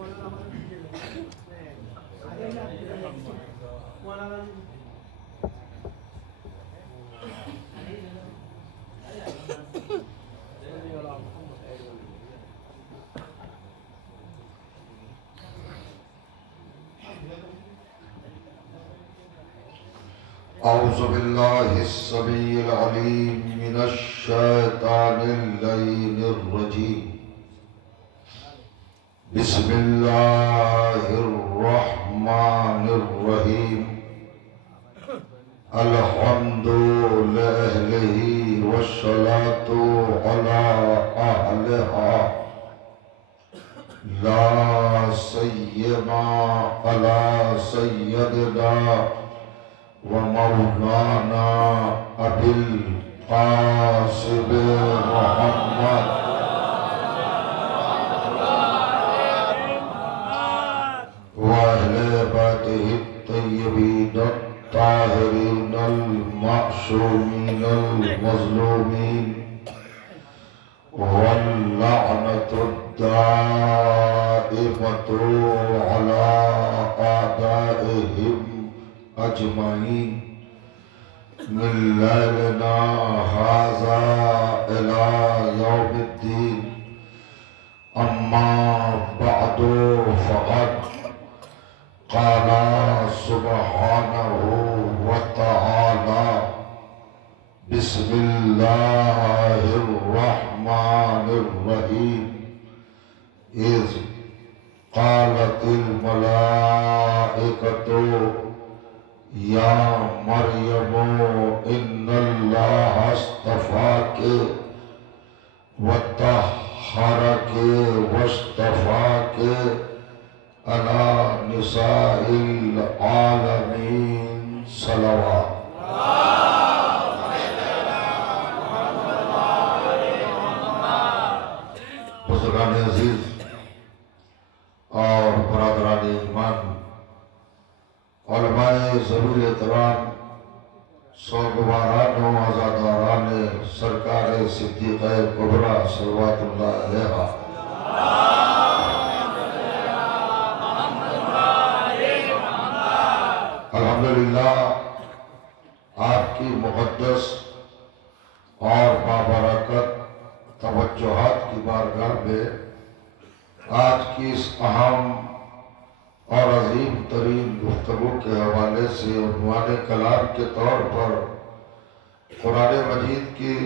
أعوذ بالله السميع العليم من الشيطان اللعين الرجيم بسم الله الرحمن الرحيم الحمد لأهله والصلاة على أهلها لا سيما على سيدنا ومولانا أبي القاسم محمد وأهل بيته الطيبين الطاهرين المعصومين المظلومين واللعنة الدائمة على أعدائهم أجمعين من ليلنا هذا إلى يوم الدين أما بعد فقد قال سبحانه وتعالى بسم الله الرحمن الرحيم إذ قالت الملائكة یا مریم ان اللہ اصطفاک وطہرک واصطفاک علی نساء العالمین صلوات بزرگان عزیز اور برادران ایمان، علماء ضرور احترام، سوگواران و آزاداران سرکار صدیقہ کبریٰ صلوات اللہ علیہ، الحمدللہ آپ کی مقدس اور بابرکت توجہات کی بارگاہ میں آج کی اس اہم اور عظیم ترین گفتگو کے حوالے سے عنوان کلام کے طور پر قرآن مجید کی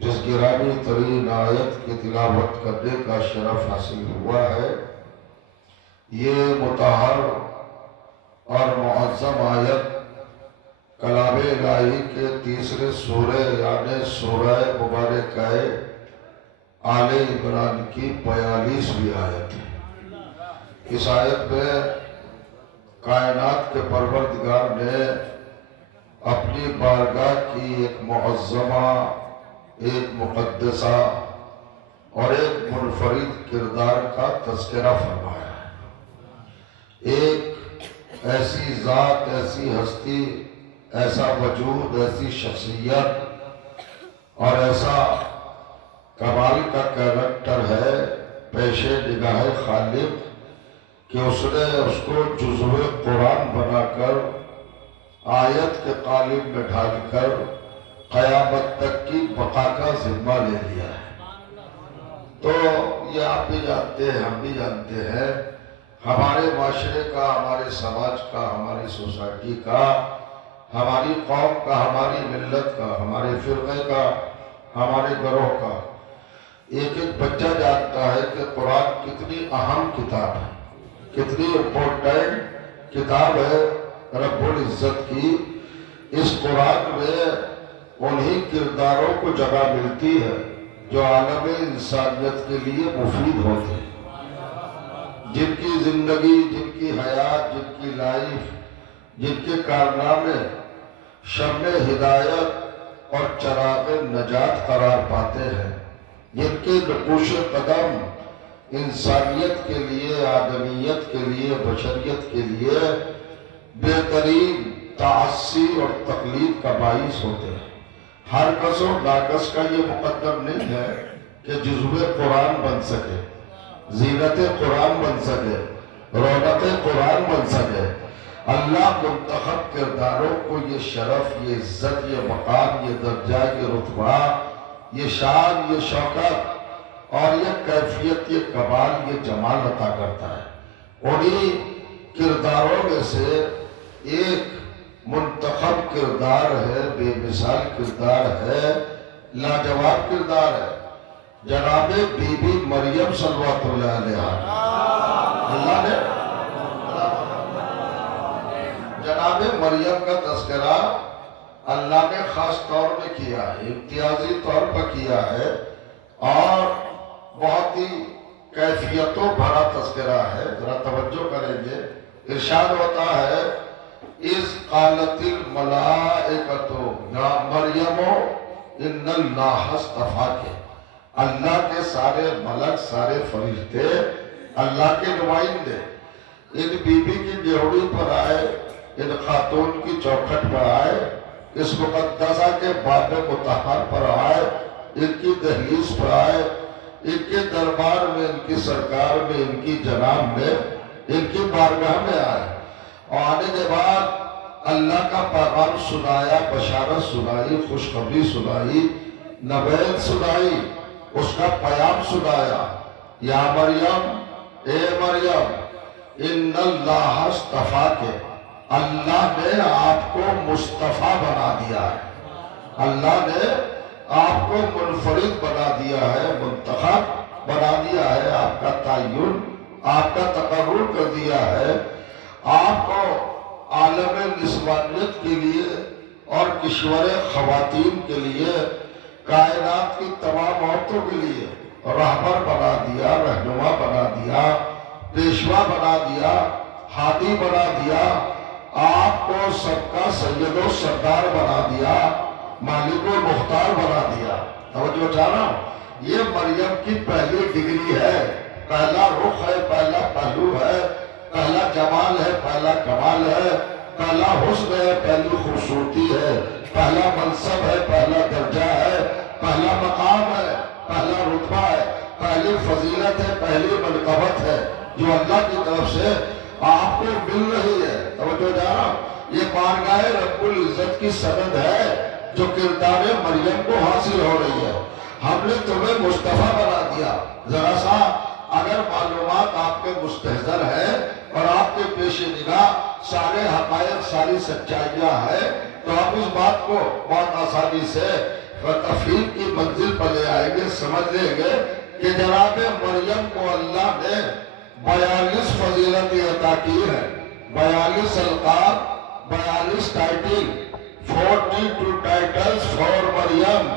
جس گرامی ترین آیت کی تلاوت کرنے کا شرف حاصل ہوا ہے، یہ مطہر اور معظم آیت کلام الہی کے تیسرے سورہ یعنی سورہ مبارکہ آل عمران کی 42ویں آیت ہے۔ اس آیت میں کائنات کے پروردگار نے اپنی بارگاہ کی ایک معظمہ، ایک مقدسہ اور ایک منفرد کردار کا تذکرہ فرمایا ہے۔ ایک ایسی ذات، ایسی ہستی، ایسا وجود، ایسی شخصیت اور ایسا کمال کا کریکٹر ہے پیش نگاہ خالق کہ اس نے اس کو جزو قرآن بنا کر آیت کے قالب میں ڈھال کر قیامت تک کی بقا کا ذمہ لے لیا ہے۔ تو یہ آپ بھی جانتے ہیں، ہم بھی جانتے ہیں، ہمارے معاشرے کا، ہمارے سماج کا، ہماری سوسائٹی کا، ہماری قوم کا، ہماری ملت کا، ہمارے فرقے کا، ہمارے گروہ کا ایک ایک بچہ جانتا ہے کہ قرآن کتنی اہم کتاب ہے، کتنی امپورٹنٹ کتاب ہے رب العزت کی۔ اس قرآن میں انہی کرداروں کو جگہ ملتی ہے جو عالم انسانیت کے لیے مفید ہوتے ہیں، جن کی زندگی، جن کی حیات، جن کی لائف، جن کے کارنامے شمع ہدایت اور چراغ نجات قرار پاتے ہیں، جن کے نقوش قدم انسانیت کے لیے، آدمیت کے لیے، بشریت کے لیے بہترین تعصی اور تقلید کا باعث ہوتے ہیں۔ ہر کس و ناکس کا یہ مقدر نہیں ہے کہ جزو قرآن بن سکے، زینت قرآن بن سکے، رونق قرآن بن سکے۔ اللہ منتخب کرداروں کو یہ شرف، یہ عزت، یہ مقام، یہ درجہ، یہ رتبہ، یہ شان، یہ شوکت اور یہ کیفیت، یہ کمال، یہ جمال عطا کرتا ہے۔ انہی کرداروں میں سے ایک منتخب کردار ہے، بے مثال کردار ہے، لاجواب کردار ہے، جناب بی بی مریم صلوات اللہ علیہا۔ اللہ نے جناب مریم کا تذکرہ اللہ نے خاص طور پہ کیا ہے، امتیازی طور پر کیا ہے، اور بہت ہی کیفیتوں بھرا تذکرہ ہے۔ ذرا توجہ کریں گے، ارشاد ہوتا ہے اِذْ قَالَتِ الْمَلَائِكَةُ یا مریم ان اللہ اصطفاکِ۔ اللہ کے سارے ملک، سارے فرشتے اللہ کے نمائندے ان بی بی کی ڈیوڑی پر آئے، ان خاتون کی چوکھٹ پر آئے، اس مقدسہ کے باب مطہر پر آئے، ان کی دہلیز پر آئے، ان کے دربار میں، ان کی سرکار میں، ان کی جناب میں، ان کی بارگاہ میں آئے، اور آنے کے بعد اللہ کا پیغام سنایا، بشارت سنائی، خوشخبری سنائی، نوید سنائی، اس کا پیام سنایا۔ یا مریم، اے مریم، ان اللہ اصطفاک، اللہ نے آپ کو مصطفیٰ بنا دیا ہے، اللہ نے آپ کو منفرد بنا دیا ہے، منتخب بنا دیا ہے، آپ کا تعین، آپ کا تقرر کر دیا ہے، آپ کو عالم نسوانیت کے لیے اور کشور خواتین کے لیے، کائنات کی تمام عورتوں کے لیے رہبر بنا دیا، رہنما بنا دیا، پیشوا بنا دیا، ہادی بنا دیا، آپ کو سب کا سید و سردار بنا دیا، مالک و مختار بنا دیا۔ توجہ چاہنا، یہ مریم کی پہلی ڈگری ہے، پہلا رخ ہے، پہلا پہلو ہے، پہلا جمال ہے، پہلا کمال ہے، پہلا حسن ہے، پہلی خوبصورتی ہے، پہلا منصب ہے، پہلا درجہ ہے، پہلا مقام ہے، پہلا رتبہ ہے، پہلی فضیلت ہے، پہلی منقبت ہے جو اللہ کی طرف سے آپ کو مل رہی ہے۔ توجہ جانا، یہ بارگاہ رب العزت کی سند ہے جو کردار مریم کو حاصل ہو رہی ہے۔ ہم نے تمہیں مصطفیٰ بنا دیا۔ ذرا سا اگر معلومات آپ کے مستحضر ہیں اور آپ کے پیش نگاہ سارے حقائق، ساری سچائیاں ہیں، تو آپ اس بات کو بہت آسانی سے تفہیم کی منزل پر لے آئیں گے، سمجھ لیں گے کہ جناب مریم کو اللہ نے 42 فضیلتیں عطا کی ہے، 42 القاب، 42 ٹائٹل، 42 ٹائٹلز فور مریم۔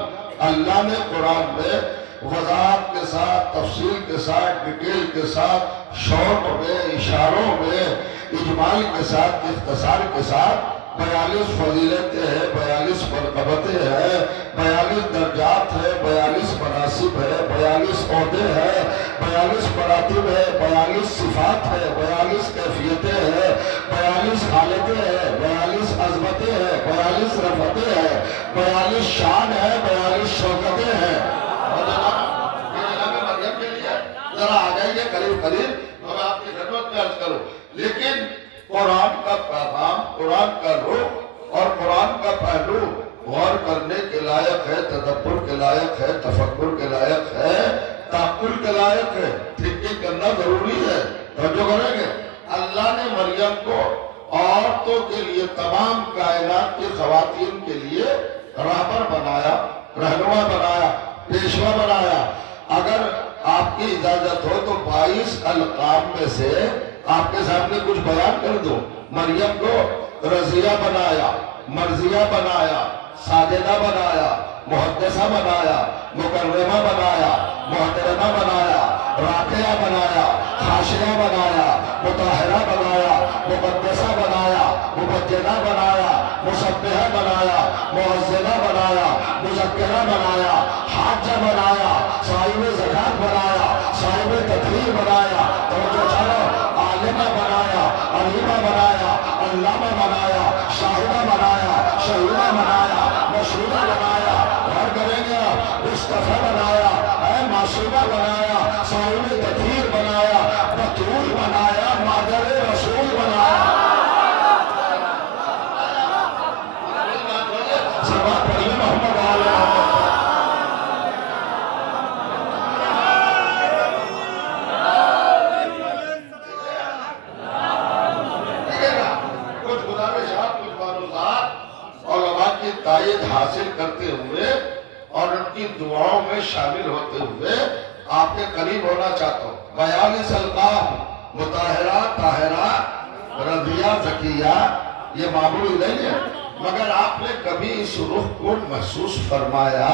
اللہ نے قرآن میں وضاحت کے ساتھ، تفصیل کے ساتھ، ڈیٹیل کے ساتھ، شوق میں، اشاروں میں، اجمال کے ساتھ، اختصار کے ساتھ 42 فضیلتیں ہیں، 42 مرتبتیں ہیں، 42 درجات ہیں، 42 مناصب ہے، 42 عہدے ہیں، 42 مراتب ہے، 42 صفات ہے، 42 کیفیتیں ہیں، 42 حالتیں ہیں، 42 عظمتیں ہیں، 42 رفتیں ہیں، 42 شان ہے، 42 شوکتیں ہیں۔ اور جناب مریم کے لیے ذرا آ جائیے قریب قریب، اور آپ کی خدمت میں عرض کروں، لیکن قرآن کا پیغام، قرآن کا رخ اور قرآن کا پہلو غور کرنے کے لائق ہے، تدبر کے لائق ہے، تفکر کے لائق ہے، تعقل کے لائق ہے، تھنکنگ کرنا ضروری ہے۔ توجہ کریں گے، اللہ نے مریم کو عورتوں کے لیے، تمام کائنات کی خواتین کے لیے رہبر بنایا، رہنما بنایا، پیشوا بنایا۔ اگر آپ کی اجازت ہو تو 22 القاب میں سے آپ کے سامنے کچھ بیان کر دو۔ مریم کو رضیہ بنایا، مرضیہ بنایا، ساجدہ بنایا، محدثہ بنایا، مکرمہ بنایا، محترمہ بنایا، راقیہ بنایا، خاشعہ بنایا، مطہرہ بنایا، مقدسہ بنایا، مبجلہ بنایا، مسبحہ بنایا، معززہ بنایا، مذکرہ بنایا، حاجہ بنایا، صاحب زکات بنایا، صاحب تطہیر بنایا، توجہ چاہو، عالمہ بنایا، علیمہ بنایا، علامہ بنایا، شاہدہ بنایا، شہیدہ بنایا، مشہودہ بنایا، غور کریں گے، مصطفیٰ بنایا، معصومہ بنایا، صاحب تطہیر بنایا۔ فوائد حاصل کرتے ہوئے اور ان کی دعاؤں میں شامل ہوتے ہوئے آپ کے قریب ہونا چاہتا ہوں۔ 42 القاب مطہرہ طاہرہ رضیہ زکیہ یہ معمول نہیں ہے، مگر آپ نے کبھی اس رخ کو محسوس فرمایا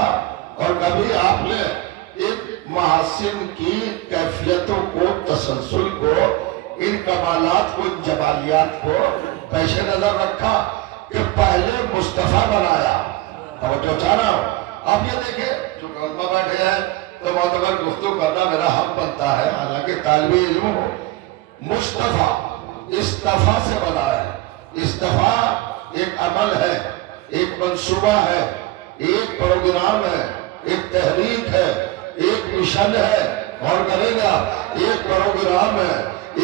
اور کبھی آپ نے ایک محاسن کی کیفیتوں کو، تسلسل کو، ان کمالات کو، ان جمالیات کو پیش نظر رکھا کہ پہلے مصطفیٰ بنایا۔ توجہ چاہ رہا ہوں۔ آپ یہ دیکھیں، جو علماء بیٹھے ہیں تو معتبر گفتگو کرنا میرا حق بنتا ہے، حالانکہ طالب علم ہو۔ مصطفیٰ استفا سے بنا ہے۔ استفا ایک عمل ہے، ایک منصوبہ ہے، ایک پروگرام ہے، ایک تحریک ہے، ایک مشن ہے، اور کرے گا ایک پروگرام ہے،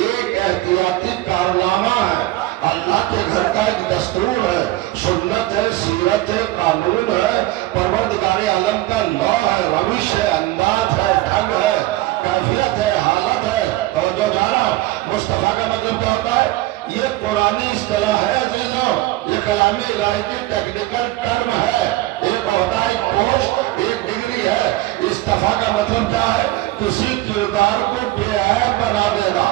ایک احتیاطی کارنامہ ہے، اللہ کے گھر کا ایک دستور ہے، سنت ہے، سیرت ہے، قانون ہے، پروردگار عالم کا لا ہے، روش ہے، انداز ہے، ڈھنگ ہے، کیفیت ہے، حالت ہے۔ توجہ جانا، مصطفیٰ کا مطلب کیا ہوتا ہے؟ یہ قرآنی اصطلاح ہے عزیزوں، یہ کلام الہی کی ٹیکنیکل ٹرم ہے، ایک عہدہ، ایک پوسٹ، ایک ڈگری ہے۔ استفا کا مطلب کیا ہے؟ کسی کردار کو بے عیب بنا دینا،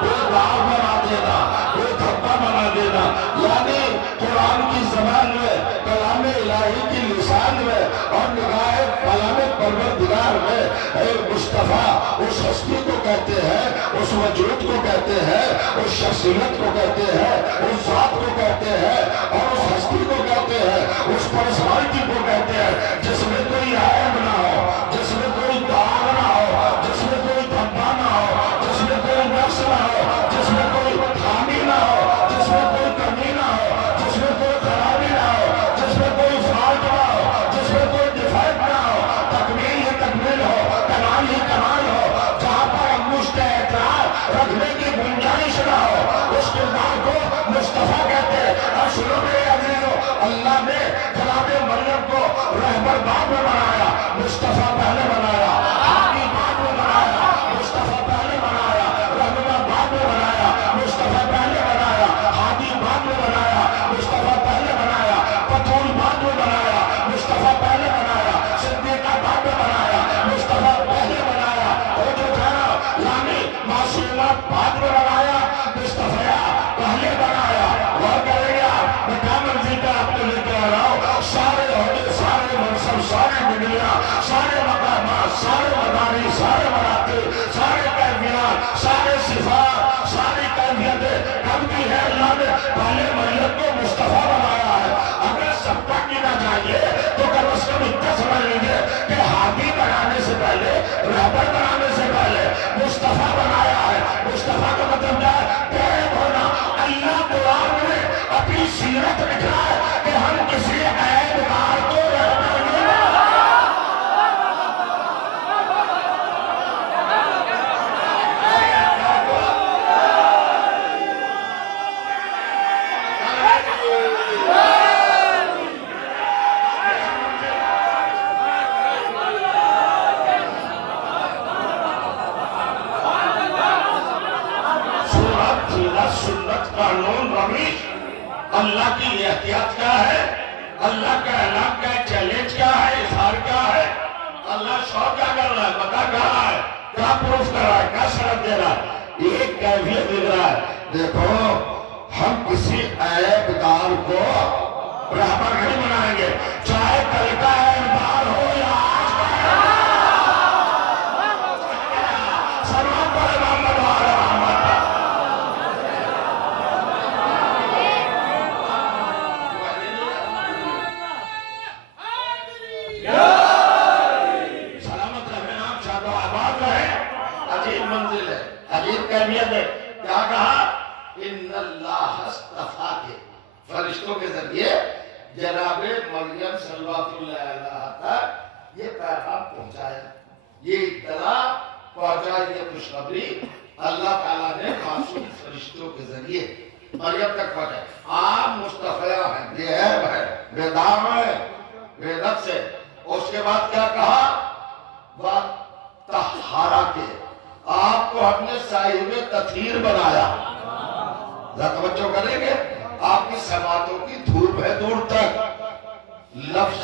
بے داغ بنا دینا، بے دھبا بنا دینا، یعنی قرآن کی زبان میں، کلام الہی کی لسان میں اور نگاہ کلام پروردگار میں اے مصطفیٰ اس ہستی کو کہتے ہیں، اس وجود کو کہتے ہیں، اس شخصیت کو کہتے ہیں، اس ذات کو کہتے ہیں، اور اس ہستی کو کہتے ہیں، اس پرسنالٹی کو کہتے ہیں جس میں کوئی عیب نہ ہو، جس میں کوئی داغ نہ ہو، جس میں کوئی دھبا نہ ہو، جس میں کوئی نقص نہ ہو، جس میں کوئی خامی نہ ہو، جس میں کوئی کمی نہ ہو، جس میں کوئی خرابی نہ ہو، جس میں کوئی فالٹ نہ ہو، جس میں کوئی ڈیفیکٹ نہ ہو، تکمیل ہی تکمیل ہو، کمال ہی کمال ہو، جہاں پر مشت اعتراض رکھنے کی گنجائش نہ ہو، اس کردار کو مصطفیٰ کہتے ہیں۔ اور سنو میرے عزیزو، اللہ نے جناب مریم کو رہبر بعد میں بنایا، مصطفیٰ پہلے بنایا، حامی بعد میں بنایا، مصطفیٰ پہلے بنایا، رہنما بعد میں بنایا، مصطفیٰ پہلے بنایا، ہادی بعد میں بنایا، مصطفیٰ پہلے بنایا، بطول بعد میں بنایا، مصطفیٰ پہلے بنایا، صدیقہ بعد میں بنایا، مصطفیٰ پہلے بنایا، اور جو جانا یعنی معصومہ بعد میں بنایا، مصطفیٰ پہلے بنایا۔ غور کریں گے آپ، میں کیا منزل پر آپ کو لے کے آ رہا ہوں؟ سارے عہدے، سارے منصب، سارے ڈگریاں، سارے مقامات، سارے مداری، سارے مراتب، سارے کیفیات، سارے صفات، ساری کیفیتیں کب کی ہے؟ اللہ نے پہلے مریم کو مصطفیٰ بنایا ہے۔ اگر سب تک کی نہ چاہیے تو کم از کم اتنا سمجھ لیجیے کہ ہادی بنانے سے پہلے، رہبر بنانے سے پہلے مصطفیٰ بنایا ہے۔ مصطفیٰ کا مطلب کیا ہے؟ غائب ہونا۔ اللہ قرآن میں اپنی سیرت لکھا ہے کہ ہم کسی عیب دار کو رہبر نہیں سنت، قانون، روش۔ اللہ کی احتیاط کیا ہے؟ اللہ کا اعلان کیا ہے؟ چیلنج کیا ہے؟ اظہار کیا ہے؟ اللہ شوق کیا کر رہا ہے؟ بتا کیا رہا ہے؟ کیا پروف کر رہا ہے؟ کیا شرط دے رہا ہے؟ ایک کیفیت دے رہا ہے۔ دیکھو، ہم کسی عیب دار کو رہبر نہیں بنائیں گے، چاہے کل کا عیب دار ہو یا آج کا۔ سلام پر محمد وعلی محمد۔ سلامت رہے، آپ شاد و آباد رہے۔ عجیب منزل ہے، عجیب کیفیت ہے۔ کیا کہا؟ ان اللہ اصطفیٰ کے فرشتوں کے ذریعے جناب مریم صلوات اللہ علیہ تک یہ پیغام پہنچایا، یہ اطلاع پہنچائی، یہ خوشخبری اللہ تعالیٰ نے معصوم فرشتوں کے ذریعے مریم تک پہنچائی۔ آپ مصطفیٰ ہیں، بے عیب ہے، بے داغ ہے، بے نقص ہے۔ اس کے بعد کیا کہا؟ طہارہ کے، آپ کو ہم نے صاحب تطہیر بنایا۔ ذرا توجہ کریں گے، آپ کی سماعتوں کی دھوپ ہے دور تک،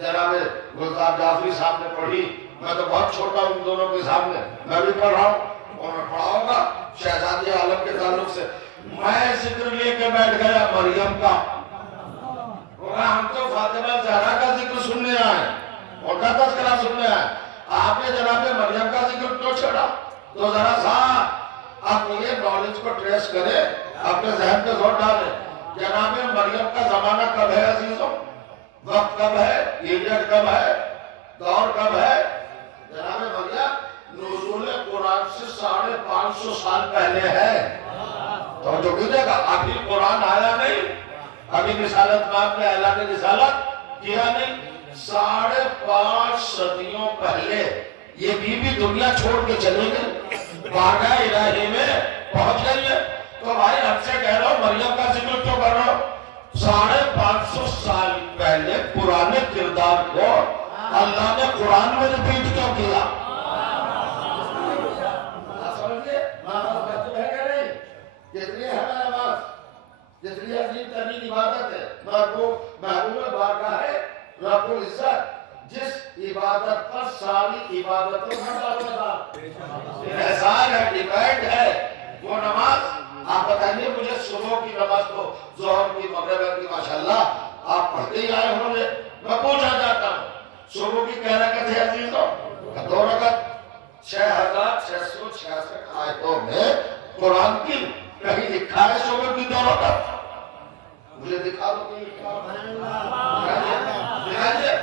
جناب گلزار جعفری صاحب نے پڑھی، میں تو بہت چھوٹا ہوں ان دونوں کے سامنے، میں بھی پڑھ رہا ہوں اور میں پڑھاؤں گا شہزادی عالم کے تعلق سے۔ میں ذکر لے کے بیٹھ گیا مریم کا، ہم تو فاطمہ زہرا کا ذکر سننے آئے، ان کا تذکرہ سننے آئے، آپ نے جناب مریم کا ذکر کیوں چھڑا؟ تو ذرا سا آپ یہ نالج کو ٹریس کریں، اپنے ذہن پہ زور ڈالیں۔ جناب مریم کا زمانہ کب ہے عزیزوں؟ وقت کب ہے؟ پیریڈ کب ہے؟ دور کب ہے؟ جناب مریم نزول قرآن سے 550 سال پہلے ہے۔ تو جو کہے گا ابھی قرآن آیا نہیں، ابھی رسالت مآب نے اعلان رسالت کیا نہیں، 5.5 صدیوں پہلے یہ بی بی دنیا چھوڑ کے چلے گئے، بارگاہ الہی میں پہنچ گئی ہے۔ تو بھائی ہم سے کہہ رہا ہوں مریم کا ذکر کیوں کر رہا ہوں؟ 550 سال پہلے پرانے کردار کو اللہ نے قرآن میں ریپیٹ کیوں کیا؟ جتنی ہمیں نماز، جتنی عظیم ترین عبادت ہے، محبوب بارگاہ ہے رب العزت جس عبادت پر ساری عبادتوں کا احسان ہے، ڈیپینڈ ہے وہ نماز۔ آپ بتائیے مجھے صبح کی نماز کو، ظہر کی، مغرب کی، ماشاءاللہ آپ پڑھتے ہی آئے ہوں گے، میں پوچھا جاتا ہوں صبح کی کہہ رکعت ہے عزیزوں؟ 2 رکعت، 6666 آیتوں میں قرآن کی کہیں لکھا ہے صبح کی 2 رکعت؟ مجھے دکھا دو کہیں لکھا ہے؟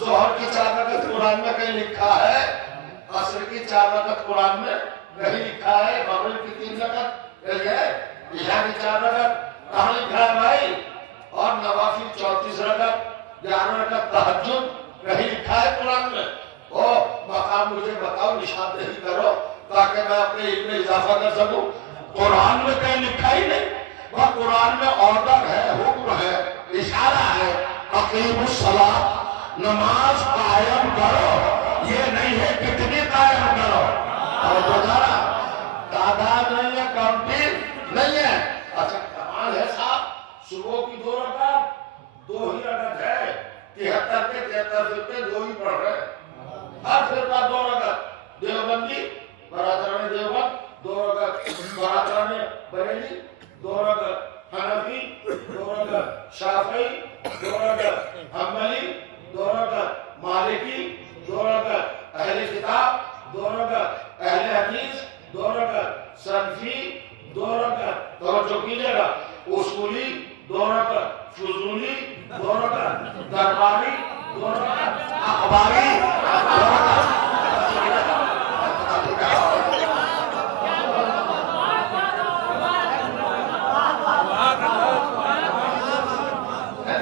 ظہر کی 4 رکعت قرآن میں کہیں لکھا ہے؟ عصر کی 4 رکعت قرآن میں کہیں لکھا ہے؟ مغرب کی 3 رکعت کہیں ہے؟ عشاء کی 4 رکعت کہاں لکھا ہے بھائی؟ اور نوافل 34 رکعت، 11 رکعت تہجد کہیں لکھا ہے قرآن میں؟ مقام مجھے بتاؤ، نشاندہی کرو تاکہ میں اپنے علم میں اضافہ کر سکوں۔ قرآن میں کہیں لکھا ہی نہیں۔ وہ قرآن میں آرڈر ہے، حکم ہے، اشارہ ہے، اقیم الصلاۃ، نماز قائم کرو، یہ نہیں ہے کتنی قائم کرو۔ اور دوبارہ تعداد نہیں ہے، کاؤنٹنگ نہیں ہے۔ اچھا کمال ہے صاحب، صبح کی 2 رکعت، 2 ہی رکعت ہے، 73 کے 73 فرقے 2 ہی پڑھ رہے ہیں، ہر فرقہ 2 رکعت، دیوبندی برادران دیوبند 2 رکعت، برادران بریلی 2 رکعت، حنفی 2 رکعت، شافعی 2 رکعت، حنبلی 2 رکعت، مالکی 2 رکعت، اہل کتاب 2 رکعت، اہل حدیث 2 رکعت، سنفی 2 رکعت، توجہ کیجئے گا، اصولی 2 رکعت، فضولی 2 رکعت، درباری 2 رکعت، اخباری 2 رکعت۔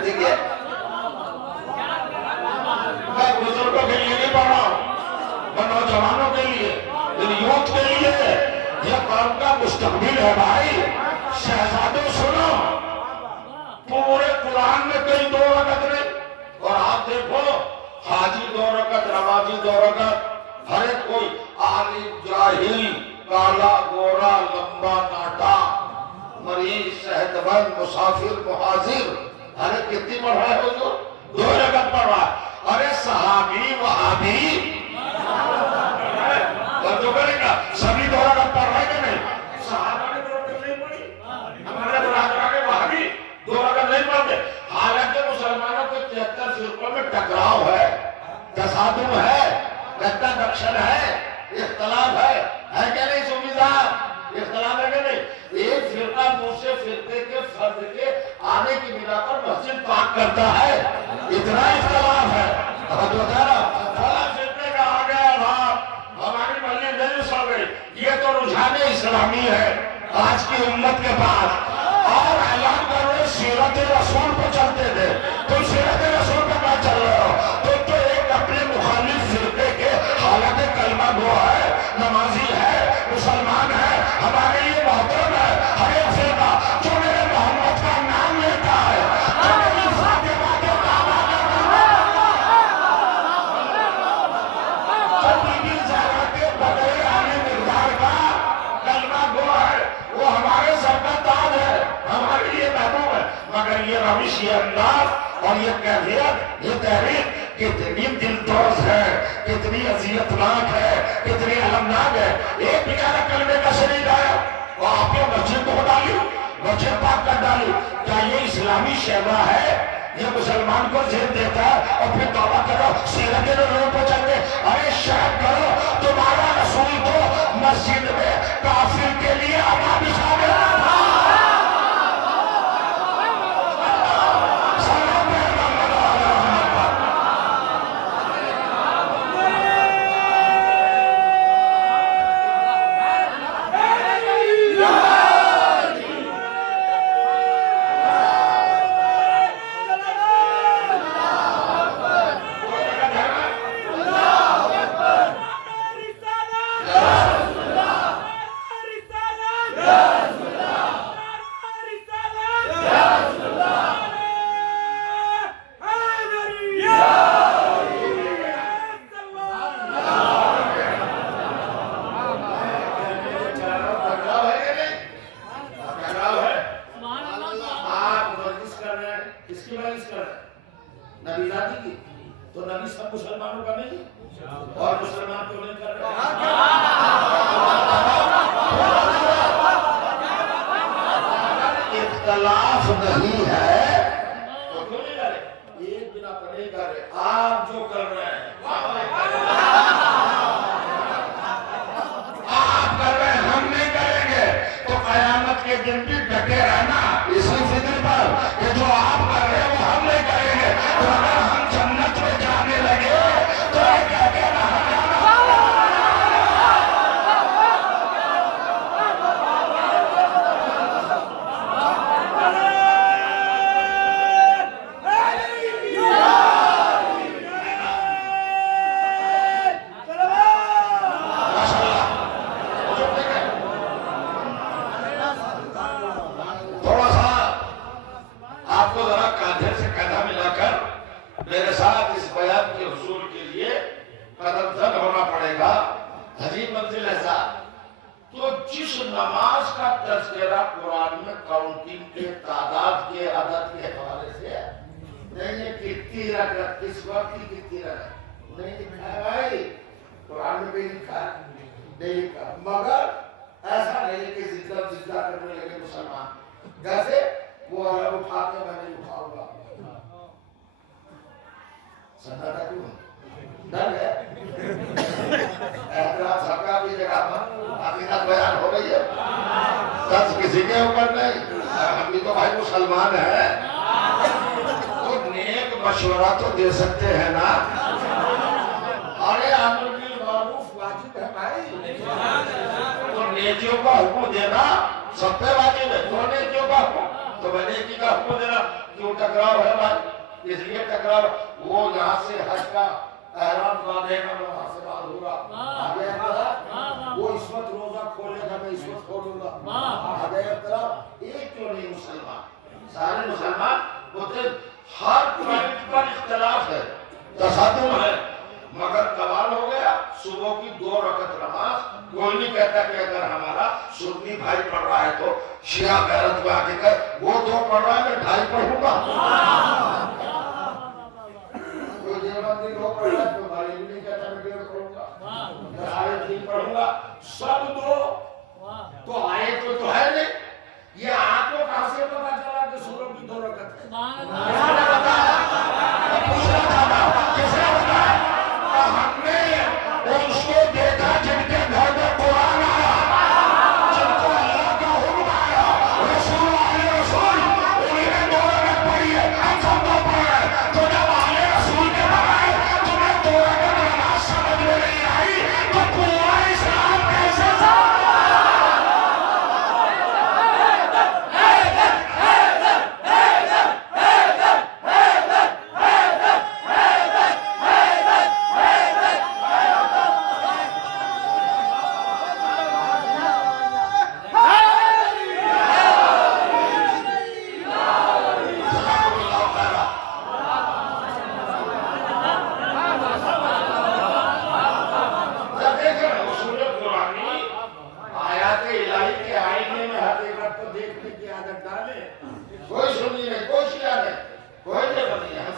دیکھیے میں بزرگوں کے لیے نہیں پڑھ رہا ہوں، میں نوجوانوں کے لیے، یوتھ کے لیے، یہ قوم کا مستقبل ہے بھائی۔ شہزادوں سنو، پورے قرآن میں کئی 2 رکعت نہیں، اور آپ دیکھو حاجی 2 رکعت، نمازی 2 رکعت، ہر ایک کوئی عالم، جاہل، کالا گورا، لمبا ناٹا، مریض، صحت مند، مسافر، مہاجر، ہر ایک کتنی پڑھ رہا ہے حضور؟ 2 رکعت پڑھ رہا ہے۔ ارے صحابی وہابی جو کرے گا سبھی 2 رکعت پڑھ رہے کہ نہیں؟ صحابہ نے 2 رکعت نہیں پڑھی، ہمارے برادران وہابی 2 رکعت نہیں پڑھتے، حالانکہ مسلمانوں کے 73 فرقوں میں ٹکراؤ ہے، تصادم ہے، کنٹرڈکشن ہے، اختلاف ہے کہ نہیں سومی صاحب؟ اختلاف ہے کہ نہیں؟ ایک فرقہ دوسرے فرقے کے فرد کے آنے کی بنا پر مسجد پاک کرتا ہے، اتنا اختلاف ہے۔ اب جو کہہ رہا فلاں فرقے کا آ گیا بھاپ، ہماری مسجد نہیں سو گئی، یہ تو رجحان اسلامی ہے آج کی امت کے پاس۔ اور اعلان کر رہے سیرت رسول پہ چلتے تھے، تم سیرت رسول پہ کیا چل رہے ہو؟ تم تو ایک اپنے مخالف فرقے کے، حالانکہ کلمہ گو ہے، نمازی ہے، مسلمان ہے، ہمارے لیے محترم ہے، ہر ایک فرقہ جو میرے محمد کا نام لیتا ہے، جو میری فاطمہ کے بابا کا جو بی بی زہرا کے بغیر آنے مقدار کا کلمہ گو ہے، وہ ہمارے سر کا تاج ہے، ہمارے لیے محبوب ہے۔ مگر یہ روش، یہ انداز اور یہ کیفیت، یہ تحریک کتنی دلدوز ہے، کتنی اذیتناک ہے، کتنی المناک ہے۔ ایک بیچارہ کلمے کا شہید آیا اور آپ نے مسجد کو ڈالی، مسجد پاک کر ڈالی۔ کیا یہ اسلامی شیوا ہے؟ یہ مسلمان کو ذہن دیتا ہے اور پھر توبہ کرو، سیرت نور پہ چل گئے۔ ارے شرم کرو، تمہارا رسول تو مسجد میں کافر کے لیے اما بچھا گیا تھا۔ نبی ذاتی کی تو نبی سب مسلمانوں کا نہیں اور مسلمان تو نہیں کر رہے۔ اختلاف نہیں ہے تو کیوں نہیں کر رہے؟ ایک بنا پر نہیں کر رہے، آپ جو کر رہے ہیں آپ کر رہے ہیں، ہم نہیں کریں گے تو قیامت کے دن بھی ڈٹے رہنا اسی فکر پر کہ جو آپ کر رہے ہیں وہ ہم نہیں کریں گے۔ تو اگر ہم جنت میں جانے لگے تو یہ کہہ کے نہ میرے ساتھ اس بیان کے حصول کے لیے قدم زن ہونا پڑے گا۔ عجیب منزل ہے صاحب۔ تو جس نماز کا تذکرہ قرآن میں کاؤنٹنگ کے تعداد کے عدد کے حوالے سے نہیں ہے، کتنی رکعت کس وقت کی کتنی رکعت نہیں لکھا ہے بھائی، قرآن میں بھی لکھا ہے نہیں لکھا، مگر ایسا نہیں کہ زندہ کرنے لگے مسلمان جیسے وہ عرب اٹھاتے میں نہیں اٹھاؤں گا۔ سناٹا کیوں ڈر ہے؟ احترام سب کا بھی جگہ پر حقیقت بیان ہو رہی ہے، دس کسی کے اوپر نہیں۔ ہم بھی تو بھائی مسلمان ہیں تو نیک مشورہ تو دے سکتے ہیں نا۔ ارے امر بالمعروف واجب ہے بھائی، تو نیکیوں کا حکم دینا سب پہ واجب ہے۔ تو نیکیوں کا حکم تو میں نیکی کا حکم دینا کیوں ٹکراؤ ہے بھائی؟ اس لیے ٹکراؤ وہ یہاں سے حج کا احرام باندھے گا، وہاں سے بعد ہوگا آگے اختلاف، وہ اس وقت روزہ کھولے گا میں اس وقت کھولوں گا آگے اختلاف۔ ایک کیوں نہیں مسلمان، سارے مسلمان ہوتے، ہر پوائنٹ پر اختلاف ہے، تصادم ہے، مگر کمال ہو گیا صبح کی 2 رکعت نماز۔ کوئی نہیں کہتا کہ اگر ہمارا سنی بھائی پڑھ رہا ہے تو شیعہ غیرت میں آگے کہ وہ 2 پڑھ رہا ہے میں 2.5 پڑھوں گا۔ کوئی دیوبندی 2 پڑھ رہا ہے تو بھائی بھی نہیں کہتا میں 1.5 پڑھوں گا، میں 3.5 پڑھوں گا، سب 2 تو آیت تو ہے نہیں۔ یہ آپ کو کہاں سے پتا چلا کہ صبح کی 2 رکعت ہے؟ کس نے بتایا؟ پوچھنا چاہتا کس نے بتایا؟ ہم نے اس کو دیکھا جن کے گھر میں قرآن آیا، جن کو اللہ کا حکم آیا، رسول آئے رسول انہیں 2 رکعت پڑھی ہے، ہم سب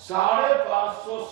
550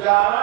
11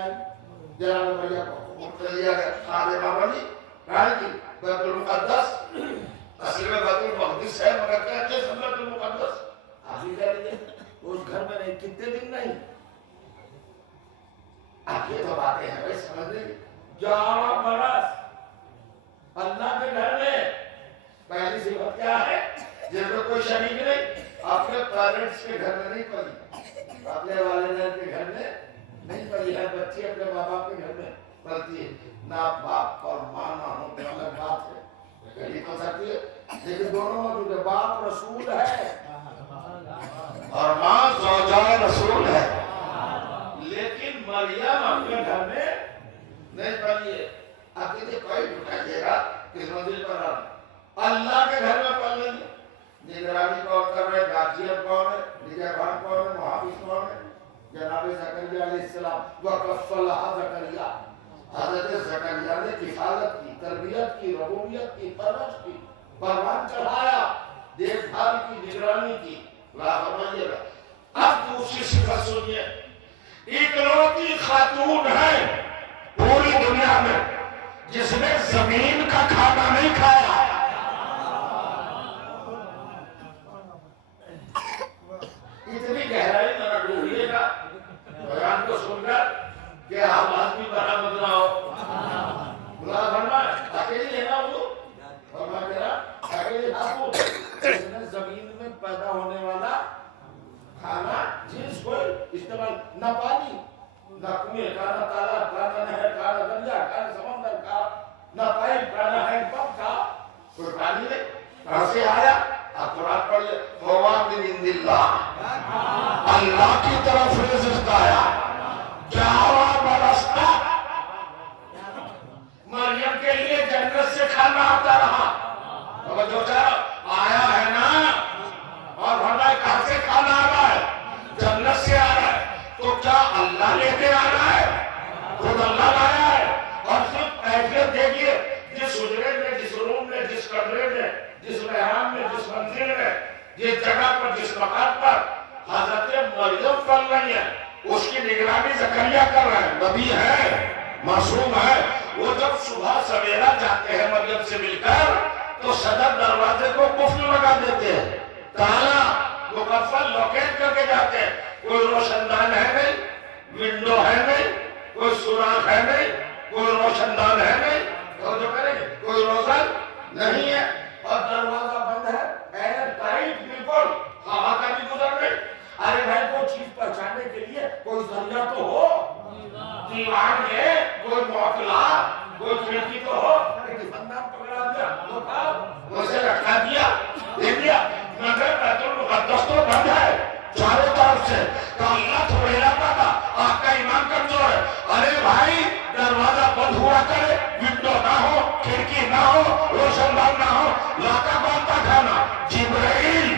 والدین جناب بھیا کو حکم کر دیا گیا خان بابا جی کہا کہ بیت المقدس اصل میں بیت المقدس ہے مگر کہتے ہیں بیت المقدس آپ ہی کہہ لیجیے اس گھر میں نہیں کتنے دن نہیں آپ یہ تو باتیں ہیں بھائی سمجھ لیں 11 برس اللہ کے گھر میں پہلی صفت کیا ہے جس میں کوئی شریک نہیں اپنے پیرنٹس کے گھر میں نہیں پلی اپنے والدین کے گھر میں نہیں پلی ہے بچی اپنے ماں باپ کے گھر میں پلتی ہے نہ باپ اور ماں نہ ہو تو الگ بات ہے یہ تو سکتی ہے لیکن دونوں موجود ہے باپ رسول ہے اور ماں زوجہ رسول ہے لیکن مریم اپنے گھر میں نہیں پلی ہے عقیدے کوئی اٹھائیے گا کس منزل پر آنا اللہ کے گھر میں پل نہیں نگرانی کون کر رہے گارجین کون ہے نگہبان کون ہے محافظ کون ہے جناب زکریا علیہ السلام وکفلھا زکریا حضرت زکریا نے کفالت کی تربیت کی ربوبیت کی پرورش کی پروان چڑھایا دیکھ بھال کی نگرانی کی لا فرمائیے گا اب دوسری صفت سنیے اکلوتی خاتون ہے پوری دنیا میں جس نے زمین کا کھانا نہیں کھایا اتنی گہرائی میں نہ ڈوبیے گا بیان کو سن کر کہ آواز بھی برآمد نہ ہو بلا فرمائے اکیلی ہے نا وہ فرمائے میرا اکیلی آپ جس نے زمین میں پیدا ہونے والا کھانا جنس کوئی استعمال نہ پانی نہ کنویں کا نہ تالاب کا نہ نہر کا نہ دریا کا نہ سمندر کا نہ پائپ کا نہ ہینڈ پمپ کا کوئی پانی نہیں کہاں سے آیا آپ قرآن پڑھ لیں ہوا من عند اللہ اللہ کی طرف رزق آیا 11 برس تک مریم کے لیے جنت سے کھانا آتا رہا توجہ کرو آیا ہے نا اور فرمایا کہاں سے کھانا آ رہا ہے جنت سے آ رہا ہے تو کیا اللہ لے کے آ رہا ہے خود اللہ لایا ہے اور صرف کیفیت دیکھیے جس حجرے میں جس روم میں جس کمرے میں جس محراب میں جس منزل میں جس جگہ پر جس مقام پر حضرت مریم پل رہی ہے اس کی نگرانی زکریا کر رہے ہیں نبی ہے معصوم ہے وہ جب صبح سویرا جاتے ہیں مریم سے مل کر تو صدر دروازے کو قفل لگا دیتے ہیں تالا مکفل لوکیٹ کر کے جاتے ہیں کوئی روشن دان ہے نہیں ونڈو ہے نہیں کوئی سوراخ ہے نہیں کوئی روشن دان ہے نہیں تو جو کریں گے کوئی روشن نہیں ہے اور دروازہ بند ہے ایئر ٹائٹ بالکل ہوا کا بھی گزر نہیں ارے بھائی کوئی چیز پہچاننے کے لیے کوئی ذریعہ تو ہو دیوار میں کوئی موکلا کوئی کھڑکی تو ہو بندہ پکڑا دیا دھوکا اسے رکھا دیا دے دیا مگر بیت المقدس تو بند ہے چاروں طرف سے تو اللہ تھوڑے نہ پاتا آپ کا ایمان کمزور ہے ارے بھائی دروازہ بند ہوا کرے ونڈو نہ ہو کھڑکی نہ ہو روشن دان نہ ہو لاتا بانتا کھانا جبرائیل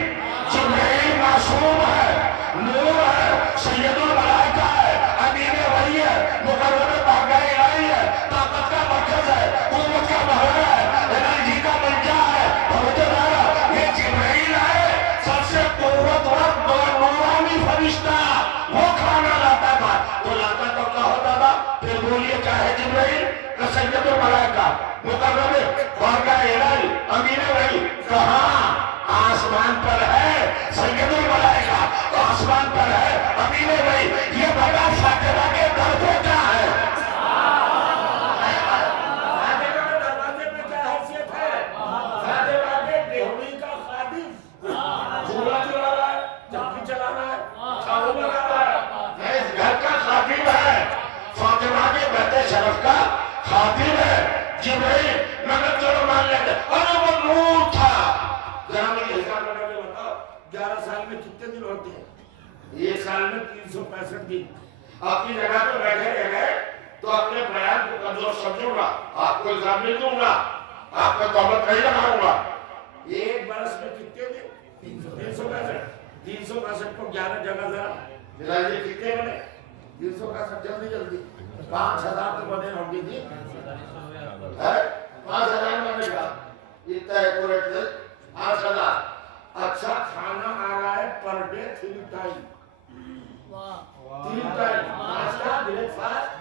معصوم ہے نور ہے سید الملائکہ ہے امین وحی ہے مقرب بارگاہ الہی ہے طاقت کا مرکز ہے قوت کا بہرا ہے انرجی کا منجا ہے یہ جبرائیل ہے سب سے قوتور نورانی فرشتہ وہ کھانا لاتا تھا تو لاتا تو کیا ہوتا تھا پھر بولیے چاہے جبرائیل کہ سید الملائکہ مقرب بارگاہ الہی امین وحی کہاں آسمان پر ہے سید الملائکہ آسمان پر ہے امین وحی یہ بڑا فاطمہ کے در پہ کیا ہے فاطمہ کے دروازے میں کیا حیثیت ہے فاطمہ کے دیہوی کا خادم جھولا چلا رہا ہے چکی چلانا ہے چھاؤ لگا رہا ہے اس گھر کا خادم ہے فاطمہ کے بیت شرف کا خادم ہے جبرائیل مگر چلو مان لیتے اور وہ نور تھا ذرا مجھے حساب لگا کے بتاؤ 11 سال میں کتنے دن ہوتے ہیں ایک سال میں 365 دن اپنی جگہ پہ بیٹھے رہ گئے تو اپنے بیان کو کمزور سمجھوں گا آپ کو الزام نہیں دوں گا آپ کا تہمت نہیں لگاؤں گا ایک برس میں کتنے دن 365 کو 11 جگہ ذرا ملائیے کتنے بنے 365 جلدی جلدی 5000 تو بنے ہوں گے جی 5000 بنے گا اتنا ایکوریٹ 5000 اچھا کھانا آ رہا ہے پر ڈے 3 ٹائم 3 ٹائم ناشتہ بریک فاسٹ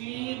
3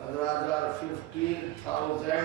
15,000